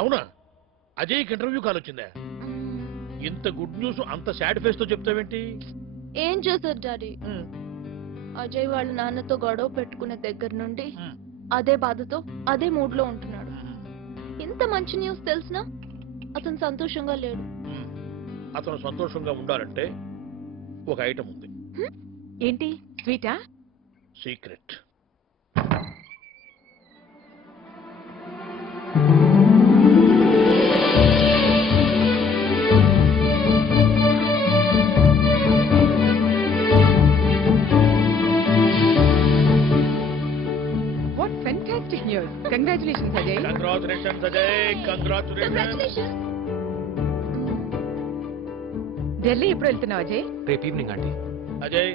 అవునా? అజయ్కి interview call వచ్చిందా? ఇంత గుడ్ న్యూస్ అంత సాడ్ ఫేస్ తో చెప్తావేంటి? ఏం చేశారు డాడీ? అజయ్ వాళ్ళ నాన్నతో గొడవ పెట్టుకునే దగ్గర నుండి అదే బాధతో అదే మూడ్ లో ఉంటున్నాడు. ఇంత మంచి న్యూస్ తెలిసినా అతను సంతోషంగా లేడు. అతను సంతోషంగా ఉండాలంటే ఒక ఐటమ్ ఉంది. ఏంటి? స్వీటా? Secret. What fantastic news! Congratulations Ajay. Congratulations Ajay, congratulations. Delhi ఎప్పుడు వెళ్తున్నావు అజయ్? రేపు ఈవినింగ్ అండి. అజయ్,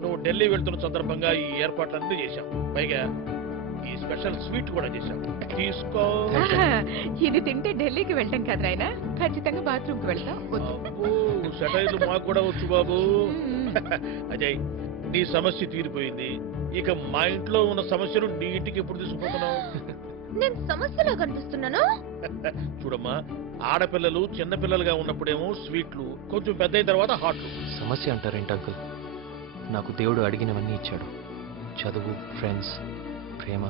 నువ్వు ఢిల్లీ వెళ్తున్న సందర్భంగా ఈ ఏర్పాట్లన్నీ చేశాం. పైగా ఈ స్పెషల్ స్వీట్ కూడా చేశాం. తీసుకో. ఇది తింటే ఢిల్లీకి వెళ్ళటం కదా నాయనా, ఖచ్చితంగా బాత్రూమ్ కి వెళ్తాం. సెటైర్లు మాకు కూడా వచ్చు బాబు. అజయ్, నీ సమస్య తీరిపోయింది. ఇక మా ఇంట్లో ఉన్న సమస్యను నీ ఇంటికి ఎప్పుడు తీసుకుపోతున్నావు? నేను సమస్యలా కనిపిస్తున్నాను? చూడమ్మా, ఆడపిల్లలు చిన్నపిల్లలుగా ఉన్నప్పుడేమో స్వీట్లు, కొంచెం పెద్ద అయిన తర్వాత హాట్లు. సమస్య అంటారేంటి అంకుల్? నాకు దేవుడు అడిగినవన్నీ ఇచ్చాడు. చదువు, ఫ్రెండ్స్, ప్రేమ.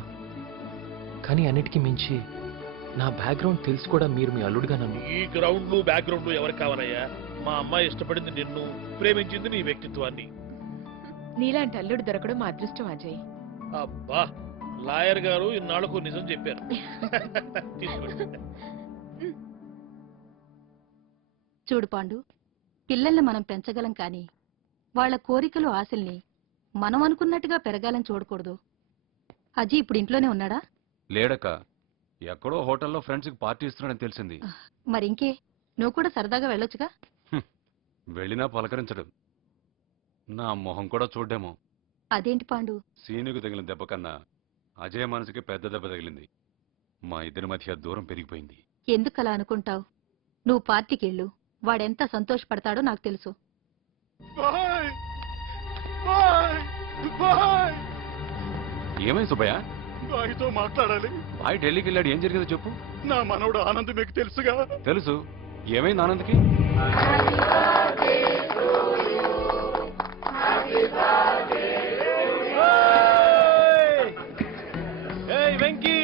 కానీ అన్నిటికీ మించి నా బ్యాక్గ్రౌండ్ తెలిసి కూడా మీరు మీ అల్లుడుగా నన్ను... ఈ గ్రౌండ్లు బ్యాక్గ్రౌండ్లు ఎవరికి కావాలయ్యా? మా అమ్మాయి ఇష్టపడింది నిన్ను, ప్రేమించింది నీ వ్యక్తిత్వాన్ని. నీలాంటి అల్లుడు దొరకడం మా అదృష్టం అజయ్. అబ్బా, లాయర్ గారు ఇన్నాళ్లకు నిజం చెప్పారు. తీసుకోండి. చూడు పాండు, పిల్లల్ని మనం పెంచగలం కానీ వాళ్ళ కోరికలు ఆశల్ని మనం అనుకున్నట్టుగా పెరగాలని చూడకూడదు. అజీ ఇప్పుడు ఇంట్లోనే ఉన్నాడా? లేడక్క, ఎక్కడో హోటల్లో ఫ్రెండ్స్ కి పార్టీ ఇస్తున్నాడని తెలిసింది. మరింకే, నువ్వు కూడా సరదాగా వెళ్ళొచ్చుగా. వెళ్ళినా పలకరించడం, నా మొహం కూడా చూడ్డేమో. అదేంటి పాండు? సీనుకు తగిలిన దెబ్బ కన్నా అజయ్ మనసుకి పెద్ద దెబ్బ తగిలింది. మా ఇద్దరి మధ్య దూరం పెరిగిపోయింది. ఎందుకలా అనుకుంటావు? నువ్వు పార్టీకి వెళ్ళు, వాడెంత సంతోషపడతాడో నాకు తెలుసు. ఏమైంది సుబ్బయ్య? బాయ్తో మాట్లాడాలి. బాయ్ ఢిల్లీకి వెళ్ళాడు, ఏం జరిగిందో చెప్పు. నా మనవడు ఆనంద్ మీకు తెలుసుగా? తెలుసు. ఏమైంది ఆనంద్కి? Venky,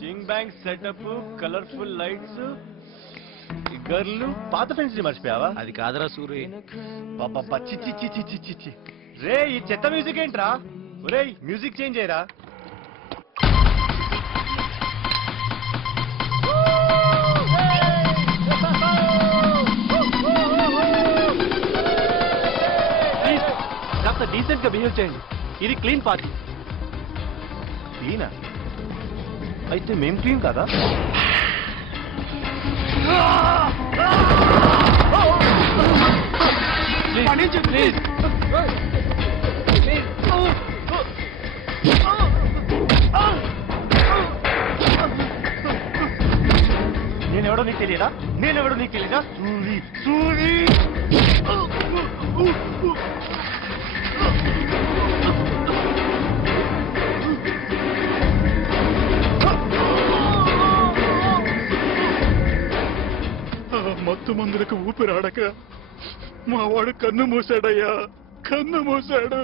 zing bang setup, colourful lights, girl, పాత ఫ్రెండ్స్ ని మర్చిపోయావా? అది కాదరా సూరి. పాప చిచ్చి చిచ్చి చిచ్చి చి. రే, ఈ చెత్త మ్యూజిక్ ఏంట్రా? ఒరే, మ్యూజిక్ చేంజ్ చేయరా. ప్లీజ్ కాస్త డీసెంట్ గా బిహేవ్ చేయండి. ఇది క్లీన్ పార్టీ. క్లీనా? అయితే మేం క్లీన్ కదా? ప్లీజ్ నేనెవడో నీకు తెలియదా? నేనెవడో నీకు తెలియదా? సూరి మత్తు మందులకు ఊపిరాడక మా వాడు కన్ను మూసాడయ్యా, కన్ను మూసాడు.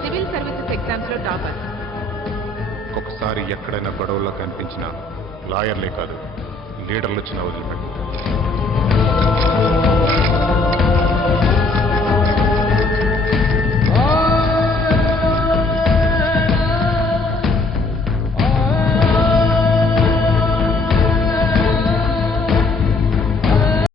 సివిల్ సర్వీసెస్ ఎగ్జామ్స్ లో టాపర్. ఒకసారి ఎక్కడైనా గొడవల్లో కనిపించిన లాయర్లే కాదు లీడర్లు వచ్చిన వదిలిపెట్టు.